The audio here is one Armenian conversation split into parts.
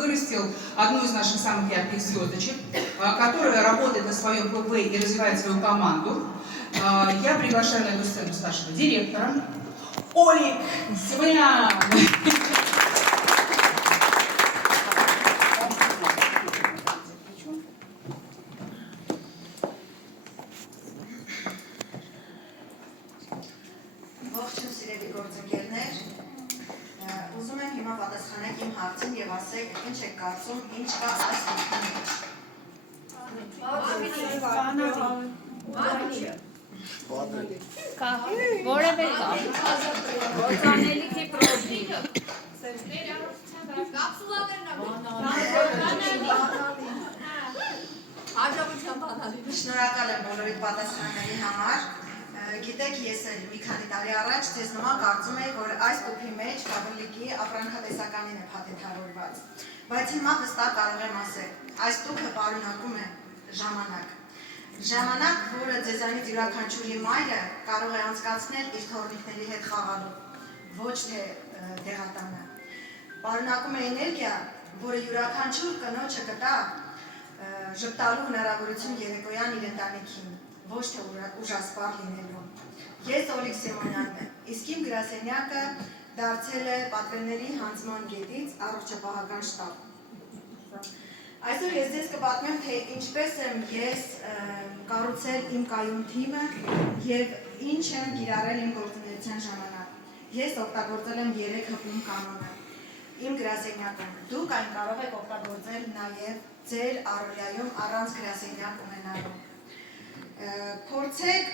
вырастил одну из наших самых ярких звездочек, которая работает на своем ПВ и развивает свою команду. Я приглашаю на эту сцену старшего директора Олег Симонян. Շնորհակալ եմ բոլորի պատասխանների համար։ Գիտեք, ես էլ մի քանի տարի առաջ ձեզ նման կարծում էի, որ այս տուփի մեջ Ֆաբրիկի ապրանքատեսականին է փաթեթավորված։ Բայց հիմա հստակ կարող եմ ասել, այս տուփը պարունակում է ժամանակ։ Ժամանակ, որը ձեզանից յուրաքանչյուրի մայրը կարող է անցկացնել իր թոռնիկների հետ խաղալու, ոչ թե դեղատանը։ Պարունակում է էներգիա, որը յուրաքանչյուր կնոջը կտա ժպտալու հնարավորություն երեկոյան իր ընտանիքին, ոչ թե ուժասպառ լինելու։ Ես Օլեգ Սիմոնյանն եմ, իսկ իմ գրասենյակը դարձել է պատվերների հանձնման գետից առողջապահական շտաբ։ Այսօր ես ձեզ կպատմեմ, թե ինչպես եմ ես կառուցել իմ կայուն թիմը և ինչ եմ կիրառել իմ գործունեության ժամանակ։ Ես օգտագործել եմ 3 հպում կանոնը իմ գրասենյակում։ Դուք այն կարող եք օգտագործել նաև ձեր առօրյայում առանց գրասենյակ ունենալու։ Փորձեք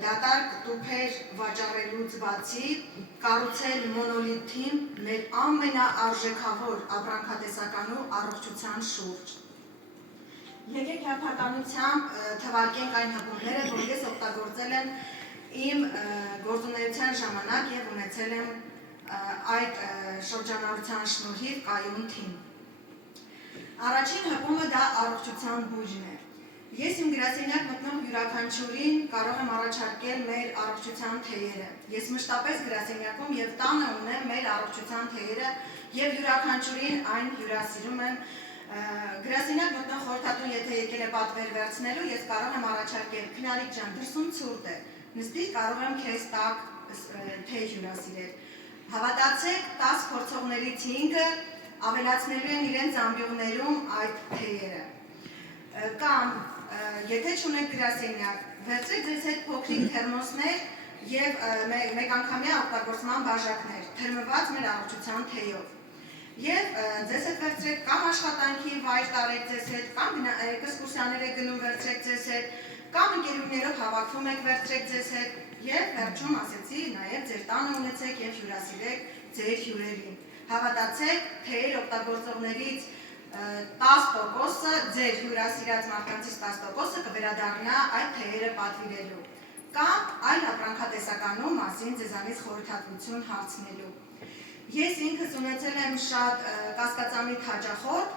դատարկ տուփեր վաճառելուց բացի կառուցել մոնոլիթ թիմ մեր ամենաարժեքավոր ապրանքատեսականու առողջության շուրջ։ Եկեք հերթականությամբ թվարկենք այն հպումները, որ ես օգտագործել եմ իմ գործունեության ժամանակ և ունեցել եմ այդ շրջանառության շնորհիվ կայուն թիմ։ Առաջին հպումը դա առողջության բույժն է։ Ես իմ գրասենյակ մտնող յուրաքանչյուրին կարող եմ առաջարկել մեր առողջության թեյերը։ Ես մշտապես գրասենյակում և տանը ունեմ մեր առողջության թեյերը և յուրաքանչյուրին այն հյուրասիրում եմ։ Գրասենյակ մտնող խորհրդատուն եթե եկել է պատվեր վերցնելու, ես կարող եմ առաջարկել քնարիկ ջան, դրսում ցուրտ է, նստիր կարող եմ քեզ տաք թեյ հյուրասիրել։ Հավատացեք, 10 փորձողներից 5-ը ավելացնելու են իրենց ամբիոններում այդ թեյերը։ Կամ, եթե չունեք գրասենյակ, վերցրեք ձեզ հետ փոքրիկ թերմոսներ և մեկանգամյա օգտագործման բաժակներ, թրմված մեր առողջության թեյով։ Եվ ձեզ հետ վերցրեք կամ աշխատանքի վայր տարեք ձեզ հետ, կամ էքսկուրսիաներ եք գնում վերցրեք ձեզ հետ, կամ ընկերուներով հավաքվում եք վերցրեք ձեզ հետ, և վերջում ասեցի նաև ձեր տանը ունեցեք և հյուրասիրեք ձեր հյուրերին։ Հավատացեք, թեյեր օգտագործողներից 10%-ը, ձեր հյուրասիրած մարդկանցից 10%-ը կվերադառնա այդ թեյերը պատվիրելու կամ այլ ապրանքատեսականու մասին ձեզանից խորհրդատվություն հարցնելու։ Ես ինքս ունեցել եմ շատ կասկածամիտ հաճախորդ,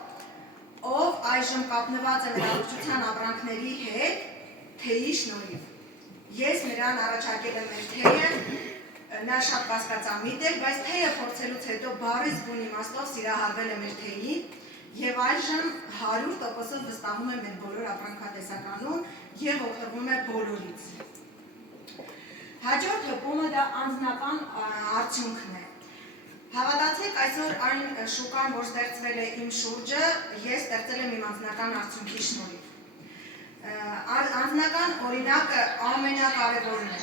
ով այժմ կապնված է մեր առողջության ապրանքների հետ թեյի շնորհիվ։ Ես նրան առաջարկել եմ մեր թեյը, նա շատ կասկածամիտ էր, բայց թեյը փորձելուց հետո բառից բուն իմաստով սիրահարվել է մեր թեյին և այժմ 100%-ով վստահում է մեր բոլոր ապրանքատեսականուն և օգտվում է բոլորից։ Հաջորդ հպումը դա անձնական արդյունքն է։ Հավատացեք, այսօր այն շուկան, որ ստեղծվել է իմ շուրջը, ես ստեղծել եմ իմ անձնական արդյունքի շնորհիվ։ Անձնական օրինակը ամենակարևորն է։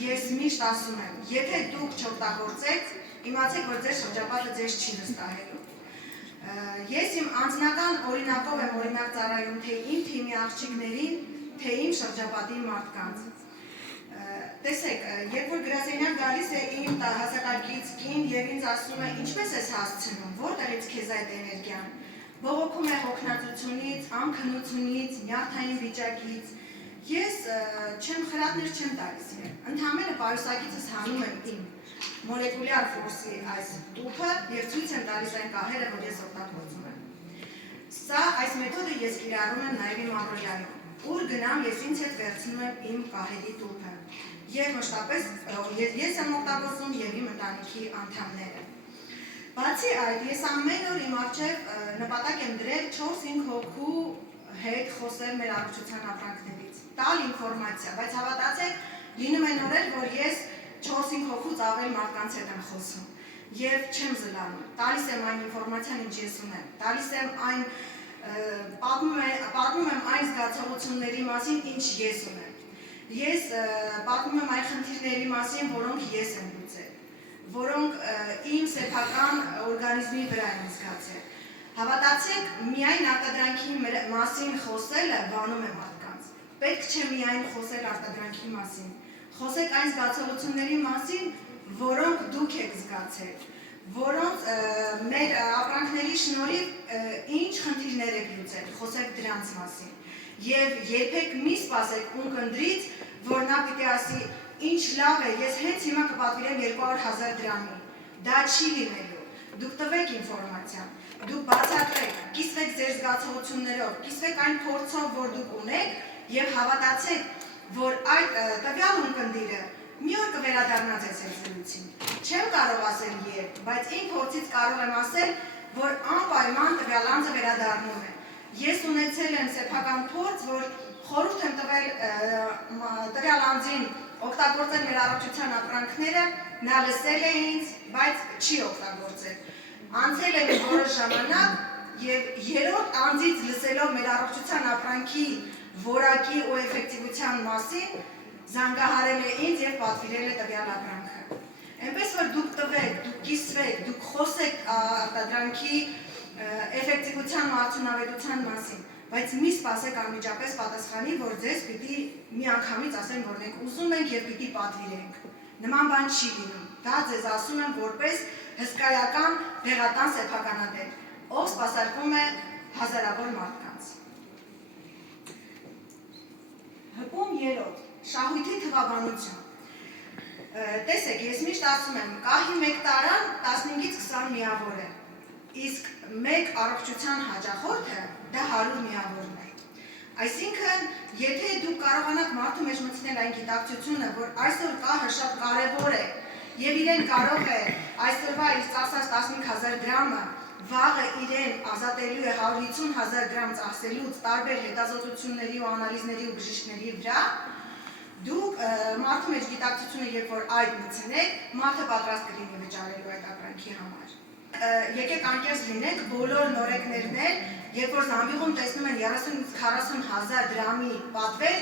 Ես միշտ ասում եմ, եթե դուք չօգտագործեք, իմացեք, որ ձեր շրջապատը ձեզ չի վստահելու։ Ես իմ անձնական օրինակով եմ օրինակ ծառայում թե իմ թիմի աղջիկներին, թե իմ շրջապատի մարդկանց։ Տեսեք, երբ որ գրասենյակ գալիս է իմ հասակակից կին և ինձ ասում է, ինչպես ես հասցնում, որտեղից քեզ այդ էներգիան, բողոքում է հոգնածությունից, անքնությունից, նյարդային վիճակից, ես խրատներ չեմ տալիս, ընդհանրապես պայուսակիցս հանում եմ իմ մոլեկուլյար ֆորսի այս տուփը և ցույց եմ տալիս այն կահերը, որ ես օգտագործում եմ։ Սա այս մեթոդը ես կիրառում եմ նաև իմ առօրյայում, ուր գնամ ես ինձ հետ վերցնում եմ իմ կահերի տուփը և մշտապես ես եմ օգտագործում և իմ ընտանիքի անդամները։ Բացի այդ, ես ամեն օր իմ առջև նպատակ եմ դրել 4-5 հոգու հետ խոսել մեր առողջության ապրանքներից, տալ ինֆորմացիա, բայց հավատացեք, լինում են օրեր, որ ես 4-5 հոգուց ավել մարդկանց հետ եմ խոսում եւ չեմ զլանում, տալիս եմ այն ինֆորմացիան, ինչ ես ունեմ, տալիս եմ այն պատմում եմ այն զգացողությունների մասին, ինչ ես ունեմ։ Ես պատմում եմ այն խնդիրների մասին, որոնք ես եմ լուծել, որոնք իմ սեփական օրգանիզմի վրա են զգացել։ Հավատացեք, միայն արտադրանքի մասին խոսելը բանում է մարդկանց։ Պետք չէ միայն խոսել արտադրանքի մասին։ Խոսեք այն զգացողությունների մասին, որոնք դուք եք զգացել, որոնց մեր ապրանքների շնորհիվ ինչ խնդիրներ եք լուծել, խոսեք դրանց մասին։ Եվ երբեք մի սպասեք ունկնդրից, որ նա պիտի ասի, ինչ լավ է, ես հենց հիմա կպատվիրեմ 200,000 դրամի։ Դա չի լինելու։ Դուք տվեք ինֆորմացիան, դուք բացատրեք, կիսվեք ձեր զգացողություններով, կիսվեք այն փորձով, որ դուք ունեք, եւ հավատացեք, որ այդ տվյալ ունկնդիրը մի օր կվերադառնա ձեզ զրույցին։ Չեմ կարող ասել երբ, բայց իմ փորձից կարող եմ ասել, որ անպայման տվյալ անձը վերադառնում է։ Ես ունեցել եմ սեփական փորձ, որ խորհուրդ եմ տվել տվյալ անձին օգտագործել մեր առողջության ապրանքները, նա լսել է ինձ, բայց չի օգտագործել։ Անցել է որոշ ժամանակ եւ երրորդ անձից լսելով մեր առողջության ապրանքի որակի ու էֆեկտիվության մասին, զանգահարել է ինձ եւ պատվիրել է տվյալ ապրանքը։ Այնպես որ դուք տվեք, դուք կիսվեք, դուք խոսեք արտադրանքի էֆեկտիվության ու արդյունավետության մասին, բայց մի սպասեք անմիջապես պատասխանի, որ ձեզ պիտի միանգամից ասեն, որ մենք ուզում ենք եւ պիտի պատվիրենք։ Նման բան չի լինում։ Դա ձեզ ասում եմ որպես հսկայական դեղատան սեփականատեր, ով սպասարկում է հազարավոր մարդկանց։ Հպում 3. Շահույթի թվաբանություն։ Տեսեք, ես միշտ ասում եմ, կահի մեկ տարան 15-ից 20 միավոր է, իսկ մեկ առողջության հաճախորդը դա 100 միավորն է։ Այսինքն, եթե դուք կարողանաք մարդու մեջ մտցնել այն գիտակցությունը, որ այսօր կահը շատ կարևոր է, եւ իրեն կարող է այսօրվա իր ծախսած 15,000 դրամը վաղը իրեն ազատելու է 150,000 դրամ ծախսելուց տարբեր հետազոտությունների ու անալիզների ու բժիշկների վրա, դուք մարդու մեջ գիտակցությունը երբ որ այդ մտցնեք, մարդը պատրաստ կլինի վճարելու այդ ապրանքի համար։ Եկեք անկեղծ լինենք, բոլոր նորեկներն էլ, երբ որ զամբյուղում տեսնում են 30-40,000 դրամի պատվեր,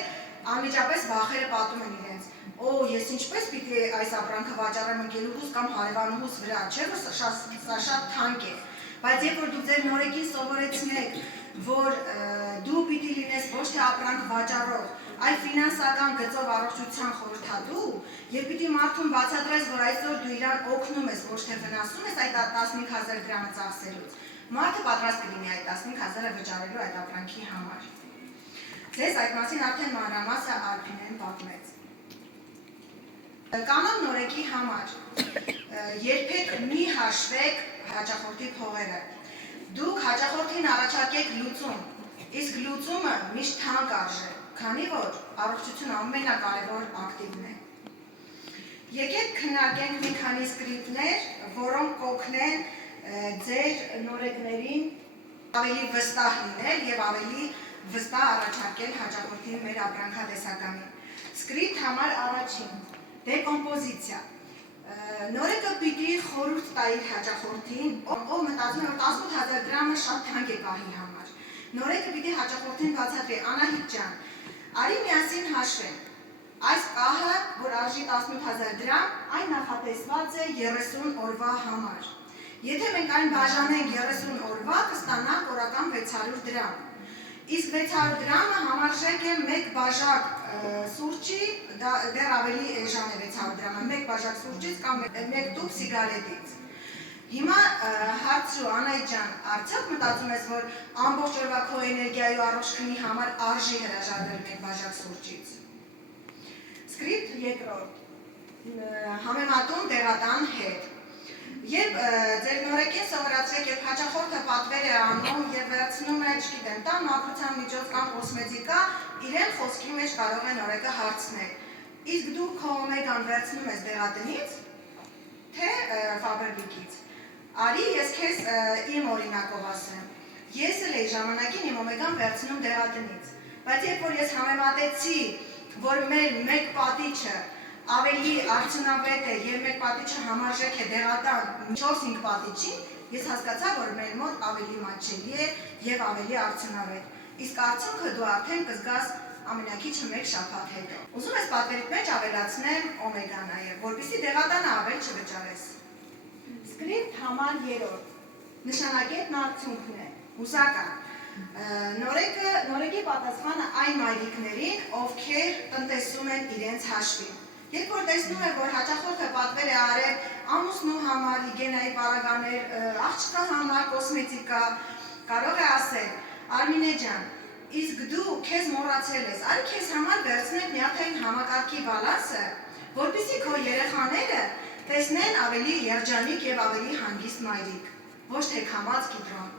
անմիջապես վախերը պատում են իրենց։ Օ, ես ինչպես պիտի այս ապրանքը վաճառեմ ընկերուհուս կամ հարևանուհուս վրա, չէ՞ որ սա շատ թանկ է։ Բայց երբ որ դուք ձեր նորեկին սովորեցնեք, որ դու պիտի լինես ոչ թե ապրանք վաճառող, այլ ֆինանսական գծով առողջության խորհրդատու, եւ պիտի մարդուն բացատրես, որ այսօր դու իրան օգնում ես, ոչ թե վնասում ես այդ 15,000 դրամը ծախսելուց, մարդը պատրաստ կլինի այդ 15,000-ը վճարելու այդ ապրանքի համար։ Ձեզ այդ մասին արդեն մանրամասը Ալփինեն պատմեց։ Կանոն նորեկի համար երբեք մի հաշվեք հաճախորդի փողերը։ Դուք հաճախորդին առաջարկեք լուծում, իսկ լուծումը միշտ թանկ արժե, քանի որ առողջությունը ամենակարևոր ակտիվն է։ Եկեք քննարկենք մի քանի սկրիպտներ, որոնք կօգնեն ձեր նորեկներին ավելի վստահ լինել եւ ավելի վստահ առաջարկել հաճախորդին մեր ապրանքատեսականին։ Սկրիպտ համար առաջին՝ դեկոմպոզիցիա։ Նորեկը պիտի խորհուրդ տա իր հաճախորդին, ով մտածում է, որ 18,000 դրամը շատ թանկ է կահի համար։ Նորեկը պիտի հաճախորդին բացատրի, Անահիտ ջան, արի միասին հաշվենք։ Այս կահը, որ արժի 18,000 դրամ, այն նախատեսված է 30 օրվա համար։ Եթե մենք այն բաժանենք 30 օրվա, կստանանք օրական 600 դրամ։ Իսկ 600 դրամը համարժեք է մեկ բաժակ սուրճի, դեռ ավելի էժան է 600 դրամը, մեկ բաժակ սուրճից կամ մեկ տուփ սիգարետից։ Հիմա հարցրու Անահիտ ջան, արդյոք մտածում ես, որ ամբողջ օրվա քո էներգիայի ու առողջքնի համար արժի հրաժարվել մեկ բաժակ սուրճից։ Սկրիպտ երկրորդ, համեմատում դեղատան հետ։ Երբ ձեր նորեկին սովորացրեք, երբ հաճախորդը պատվեր է անում եւ վերցնում է, չգիտեմ, տան մաքրության միջոց կամ կոսմետիկա, իրեն խոսքի մեջ կարող է նորեկը հարցնել։ Իսկ դու քո օմեգան վերցնում ես դեղատնից, թե Faber-Lic-ից։ Արի ես քեզ իմ օրինակով ասեմ։ Ես էլ էի ժամանակին իմ օմեգան վերցնում դեղատնից, բայց երբ որ ես համեմատեցի, որ մեր մեկ պատիճը ավելի արդյունավետ է եւ մեր պատիճը համարժեք է դեղատան 4-5 պատիճին, ես հասկացա, որ մեր մոտ ավելի մատչելի է եւ ավելի արդյունավետ։ Իսկ արդյունքը դու արդեն կզգաս ամենակիչը 1 շաբաթ հետո։ Ուզում ես պատվերիդ մեջ ավելացնեմ օմեգա նաեւ, որպեսզի դեղատանը ավել չվճարես։ Սկրիպտ համար 3. Նշանակետն արդյունքն է, հուսական։ Նորեկի պատասխանը այն մայրիկներին, ովքեր տնտեսում են իրենց հաշվին։ Երբ որ տեսնում է, որ հաճախորդը պատվեր է արել ամուսնու համար, հիգիենայի պարագաներ, աղջկա համար, կոսմետիկա, կարող է ասել. Արմինե ջան, իսկ դու քեզ մոռացել ես, արի քեզ համար վերցնենք նյարդային համակարգի բալանսը, որպեսզի քո երեխաները տեսնեն ավելի երջանիկ եւ ավելի հանգիստ մայրիկ, ոչ թե կամած կիտրոն։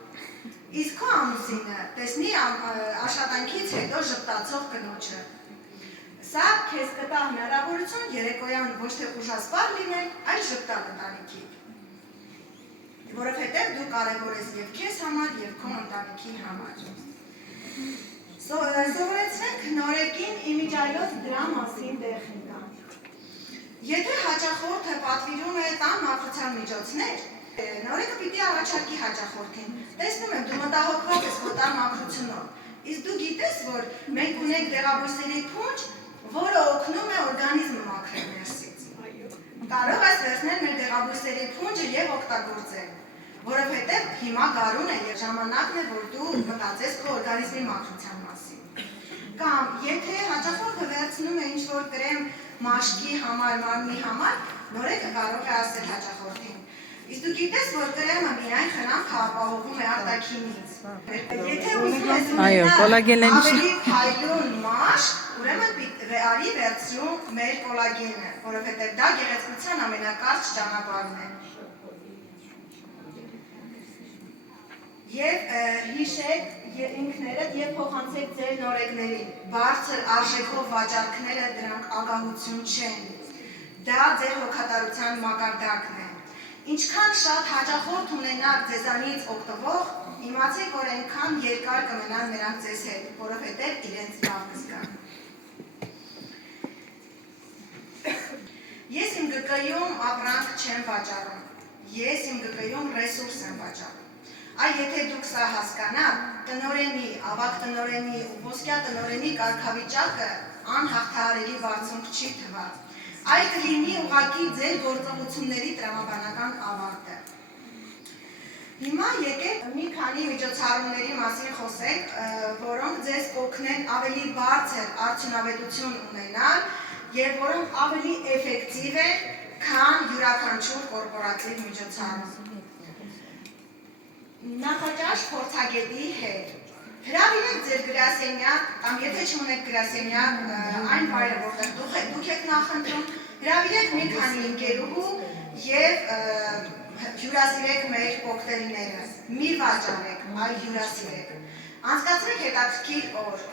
Իսկ քո ամուսինը տեսնի աշխատանքից հետո ժպտացող կնոջը։ Սա քեզ կտա հնարավորություն երեկոյան ոչ թե ուժասպառ լինել, այլ ժպտալ ընտանիքի։ Որովհետև դու կարևոր ես եւ քեզ համար եւ քո ընտանիքի համար։ Սովորեցնենք նորեկին իմիջայլոց դրա մասին տեխնիկա։ Եթե հաճախորդը պատվիրում է տան մաքրության միջոցներ, նորեկը պիտի առաջարկի հաճախորդին։ Տեսնում եմ, դու մտահոգված ես քո տան մաքրությունով։ Իսկ դու գիտես, որ մենք ունենք դեղաբույսերի փունջ, որը օգնում է օրգանիզմը մաքրել ներսից։ Կարող ես վերցնել մեր դեղաբույսերի փունջը եւ օգտագործել, որովհետեւ հիմա գարուն է եւ ժամանակն է, որ դու մտածես քո օրգանիզմի մաքրության մասին։ Կամ եթե հաճախորդը վերցնում է ինչ-որ կրեմ մաշկի համար, մարմնի համար, նորեկը կարող է ասել հաճախորդին. Իսկ դու գիտես, որ կրեմը միայն խնամք ապահովում է արտաքինից։ Եթե ուզում ես ունենալ ավելի փայլուն մաշկ, ուրեմն արի վերցրու մեր կոլագենը, որովհետև դա գեղեցկության ամենակարճ ճանապարհն է։ Եվ հիշեք ինքներդ եւ փոխանցեք ձեր նորեկներին։ Բարձր արժեքով վաճառքները դրանք ագահություն չեն։ Դա ձեր հոգատարության մակարդակն է։ Ինչքան շատ հաճախորդ ունենաք ձեզանից օգտվող, իմացեք, որ այնքան երկար կմնան նրանք ձեզ հետ, որովհետև իրենց լավ կզգան։ Ես իմ ԳԿ-ում ապրանք չեմ վաճառում, ես իմ ԳԿ-ում ռեսուրս եմ վաճառում։ Այ եթե դուք սա հասկանաք, տնօրենի, ավագ տնօրենի ու ոսկյա տնօրենի կարգավիճակը անհաղթահարելի բարձունք չի թված, այլ կլինի ուղղակի ձեր գործողությունների տրամաբանական ավարտը։ Հիմա եկեք մի քանի միջոցառումների մասին խոսենք, որոնք ձեզ կօգնեն ավելի բարձր արդյունավետություն ունենալ եւ որոնք ավելի էֆեկտիվ են, քան յուրաքանչյուր կորպորատիվ միջոցառում։ Նախաճաշ փորձագետի հետ։ Հրավիրեք ձեր գրասենյակ, կամ եթե չունեք գրասենյակ, այն վայրը, որտեղ դուք եք նախընտրում, հրավիրեք մի քանի ընկերուհու եւ հյուրասիրեք մեր կոկտեյլները։ Մի վաճառեք, այլ հյուրասիրեք։ Անցկացրեք հետաքրքիր օր,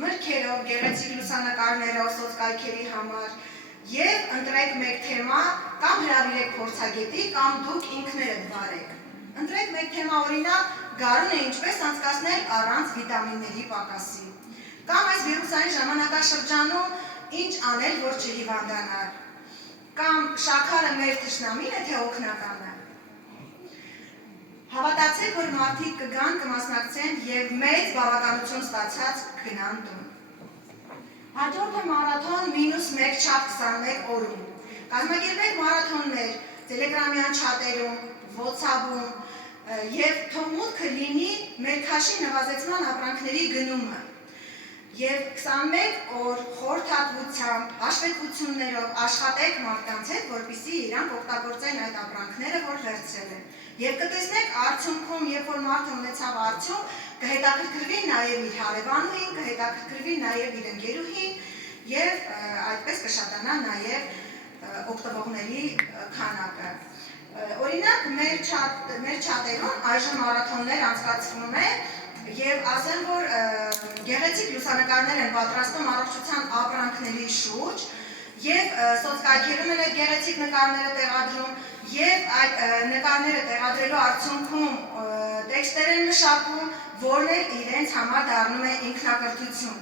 մրգերով, գեղեցիկ լուսանկարներով, սոցկայքերի համար եւ ընտրեք մեկ թեմա, կամ հրավիրեք փորձագետի, կամ դուք ինքներդ վարեք։ Ընտրեք մեկ թեմա, օրինակ, գարուն է ինչպես անցկացնել առանց վիտամինների պակասի, կամ այս վիրուսային ժամանակաշրջանում ինչ անել, որ չհիվանդանալ, կամ շաքարը մեր թշնամին է, թե օգնականը։ Հավատացեք, որ մարդիկ կգան, կմասնակցեն եւ մեծ բավականություն ստացած գնան տուն։ Հաջորդը մարաթոն -1 չափ 21 օրում։ Կազմակերպեք մարաթոններ Տելեգրամյան չաթերում, WhatsApp-ում եւ թող մուտքը լինի մեր քաշի նվազեցման ապրանքների գնումը։ Եվ 21 օր խորհրդատվությամբ, հաշվետվություններով աշխատեք մարդկանց հետ, որպեսզի իրանք օգտագործեն այդ ապրանքները, որ վերցրել են։ Եվ կտեսնեք արդյունքում, երբ որ մարդը ունեցավ արդյունք, կհետաքրքրվի նաեւ իր հարևանուհին, կհետաքրքրվի նաեւ իր ընկերուհին եւ այդպես կշատանա նաեւ օգտվողների քանակը։ Օրինակ, մեր չաթերում այժմ մարաթոններ անցկացվում է եւ ասեմ, որ գեղեցիկ լուսանկարներ են պատրաստում առողջության ապրանքների շուրջ Եվ սոցկայքերում են այդ գեղեցիկ նկարները տեղադրում, եւ այդ նկարները տեղադրելու արդյունքում տեքստեր են մշակում, որն էլ իրենց համար դառնում է ինքնակրթություն։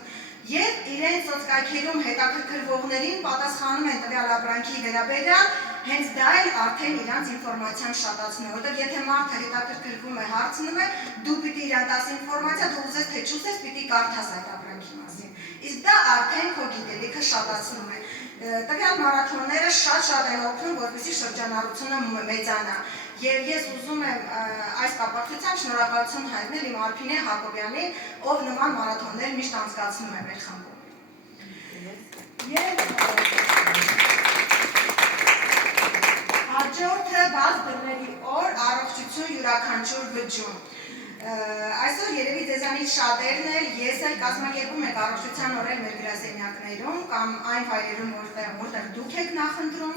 Եվ իրենց սոցկայքերում հետաքրքրվողներին պատասխանում են տվյալ ապրանքի վերաբերյալ, հենց դա էլ արդեն իրանց ինֆորմացիան շատացնում է, որտեղ եթե մարդը հետաքրքրվում է, հարցնում է, դու պիտի իրան տաս ինֆորմացիա, դու ուզես թե չուզես, պիտի կարդաս այդ ապրանքի մասին։ Իսկ դա արդեն քո գիտելիքը շատացնում է։ Տվյալ մարաթոնները շատ են օգնում, որպեսզի շրջանառությունը մեծանա։ Եվ ես ուզում եմ այս կապակցությամբ շնորհակալություն հայտնել իմ Արփինե Հակոբյանին, ով նման մարաթոններ միշտ անցկացնում է մեր խմբում։ Եվ հաջորդը բաց դռների օր, առողջություն յուրաքանչյուր բջջում։ Այսօր երևի ձեզանից շատերն էլ ես էլ կազմակերպում եք առողջության օրեր մեր գրասենյակներում կամ այն վայրերում, որտեղ դուք եք նախընտրում։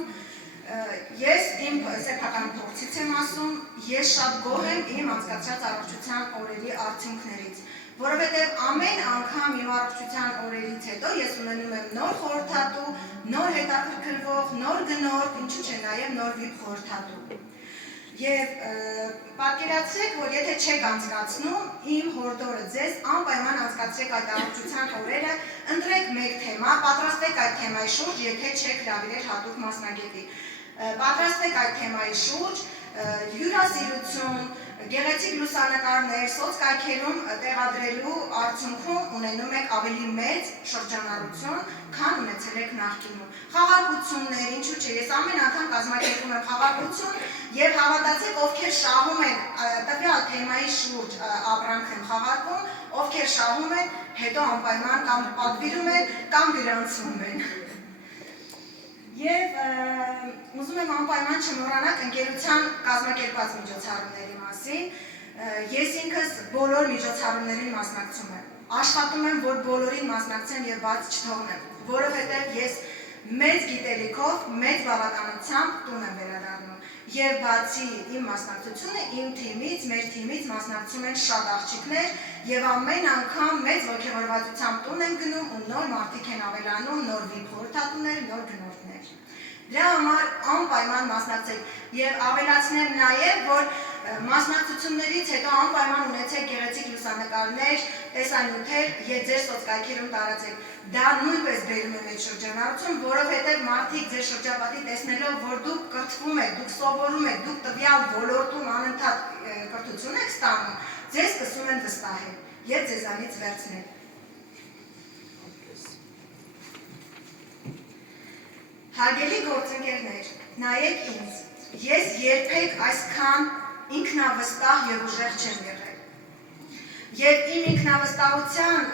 Ես իմ սեփական փորձից եմ ասում, ես շատ գոհ եմ իմ անցկացրած առողջության օրերի արդյունքներից, որովհետև ամեն անգամ իմ առողջության օրերից հետո ես ունենում եմ նոր խորհրդատու, նոր հետաքրքրվող, նոր գնորդ, ինչու՞ չէ նաև նոր VIP խորհրդատու։ Եվ պատկերացրեք, որ եթե չեք անցկացնում, իմ հորդորը ձեզ անպայման անցկացրեք այդ առողջության օրերը, ընտրեք մեկ թեմա, պատրաստեք այդ թեմայի շուրջ, եթե չեք հրավիրել հատուկ մասնագետի։ Պատրաստեք այդ թեմայի շուրջ, հյուրասիրություն, գեղեցիկ լուսանկարներ, սոցկայքերում տեղադրելու արդյունքում ունենում եք ավելի մեծ շրջանառություն, քան ունեցել եք նախկինում։ Խաղարկություններ, ինչու՞ չէ, ես ամեն անգամ կազմակերպում եմ խաղարկություն եւ հավատացեք, ովքեր շահում են տվյալ թեմայի շուրջ ապրանք են խաղարկում, ովքեր շահում են, հետո անպայման կամ պատվիրում են, կամ գրանցում են։ Եվ ուզում եմ անպայման չմոռանաք ընկերության կազմակերպած միջոցառումների մասին։ Ես ինքս բոլոր միջոցառումներին մասնակցում եմ։ Աշխատում եմ, որ բոլորին մասնակցեմ եւ բաց չթողնեմ, որովհետեւ ես մեծ գիտելիքով, մեծ բավականությամբ տուն եմ վերադառնում։ Եվ բացի իմ մասնակցությունը, իմ թիմից, մեր թիմից մասնակցում են շատ աղջիկներ եւ ամեն անգամ մեծ ողջավորվածությամբ տուն եմ գնում ու նոր մարդիկ են ավելանում, նոր VIP խորհրդատուներ, նոր գնորդներ։ Դրա համար անպայման մասնակցեք եւ ավելացնեմ նաեւ, որ մասնակցություններից հետո անպայման ունեցեք գեղեցիկ լուսանկարներ, տեսանյութեր եւ ձեր սոցկայքերում տարածեք։ Դա նույնպես բերում է մեծ շրջանառություն, որովհետեւ մարդիկ ձեր շրջապատի տեսնելով, որ դուք կրթվում եք, դուք սովորում եք, դուք տվյալ ոլորտում անընդհատ կրթություն եք ստանում, ձեզ սկսում են վստահել եւ ձեզանից վերցնել։ Հարգելի գործընկերներ, նայեք ինձ, ես երբեք այսքան ինքնավստահ եւ ուժեղ չեմ եղել։ Եվ իմ ինքնավստահության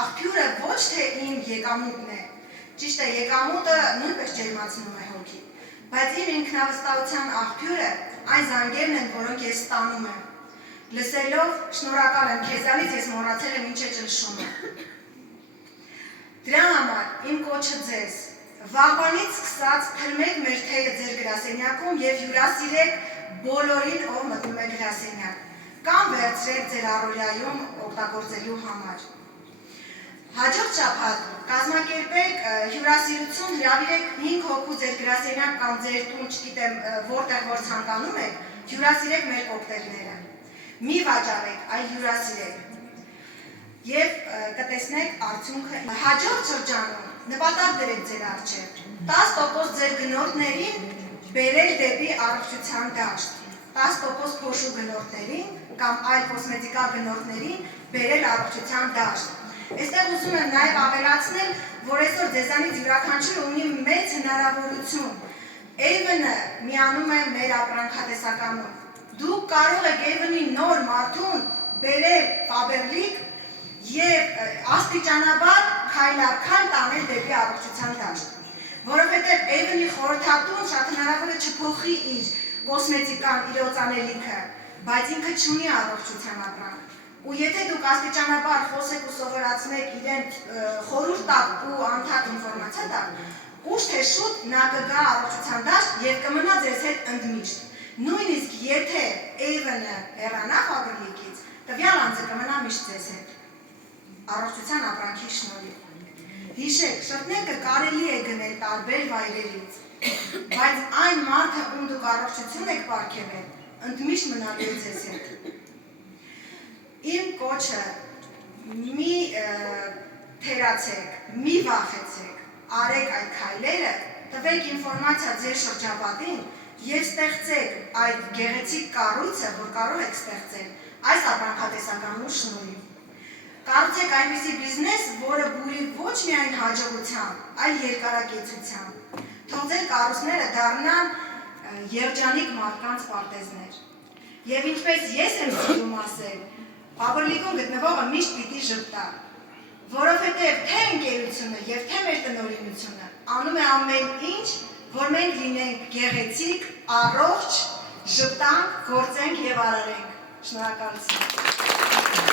աղբյուրը ոչ թե իմ եկամուտն է, ճիշտ է, եկամուտը նույնպես ջերմացնում է հոգի, բայց իմ ինքնավստահության աղբյուրը այն զանգերն են, որոնք ես ստանում եմ։ Լսելով շնորհակալ եմ քեզանից, ես մոռացել եմ ինչ է ճնշումը։ Դրա համար իմ կոչը ձեզ վաղվանից սկսած թրմեք մեր թեյը ձեր գրասենյակում եւ հյուրասիրեք բոլորին, ով մտնում է գրասենյակ, կամ վերցրեք ձեր առօրյայում օգտագործելու համար։ Հաջորդ շաբաթ կազմակերպեք հյուրասիրություն, հրավիրեք 5 հոգու ձեր գրասենյակ կամ ձեր տուն, չգիտեմ որտեղ որ ցանկանում եք, հյուրասիրեք մեր կոկտեյլները։ Մի վաճառեք, այլ հյուրասիրեք։ Եվ կտեսնեք արդյունքը։ Հաջորդ շրջանում նպատակ դրեք ձեր առջև 10% ձեր գնորդներին բերել դեպի առողջության դաշտ, 10% փոշու գնորդներին կամ այլ կոսմետիկա գնորդներին բերել առողջության դաշտ։ Այստեղ ուզում եմ նաև ավելացնել, որ այսօր ձեզանից յուրաքանչյուրը ունի մեծ հնարավորություն։ Avon-ը միանում է մեր ապրանքատեսականում։ Դուք կարող եք Avon-ի նոր մարդուն բերել Faberlic եւ աստիճանաբար քայլ առ քայլ տանել դեպի առողջության դաշտ, որովհետեւ Avon-ի խորհրդատուն շատ հնարավոր է չփոխի իր կոսմետիկան, իր օծանելիքը, բայց ինքը չունի առողջության ապրանք։ Ու եթե դուք աստիճանաբար խոսեք ու սովորացնեք իրեն խորհուրդ տակ ու անդադար ինֆորմացիա տակ, ուշ թե շուտ նա կգա առողջության դաշտ եւ կմնա ձեզ հետ ընդմիշտ։ Նույնիսկ եթե Avon-ը հեռանա Faberlic-ից, տվյալ անձը կմնա միշտ ձեզ հետ։ Առողջության ապրանքի շնորհիվ։ Հիշեք, շրթնեկը կարելի է գնել տարբեր վայրերից, բայց այն մարդը, ում դուք առողջություն եք պարգևել, ընդմիշտ մնալու է ձեզ հետ։ Իմ կոչը մի թերացեք, մի վախեցեք, արեք այդ քայլերը, տվեք ինֆորմացիա ձեր շրջապատին և ստեղծեք այդ գեղեցիկ կառույցը, որ կարող եք ստեղծել այս ապրանքատեսականու շնորհիվ։ Կառուցեք այնպիսի բիզնես, որը բուրի ոչ միայն հաջողությամբ, այլ երկարակեցությամբ։ Թող ձեր կառույցները դառնան երջանիկ մարդկանց պարտեզներ։ Եվ ինչպես ես եմ սիրում ասել, Բաբրլիկում գտնվողը միշտ պիտի ժպտա, որովհետև թե ընկերությունը և թե մեր տնօրինությունը անում է ամեն ինչ, որ մենք լինենք գեղեցիկ, առողջ, ժպտանք, գործենք և արարենք։ Շնորհակալություն։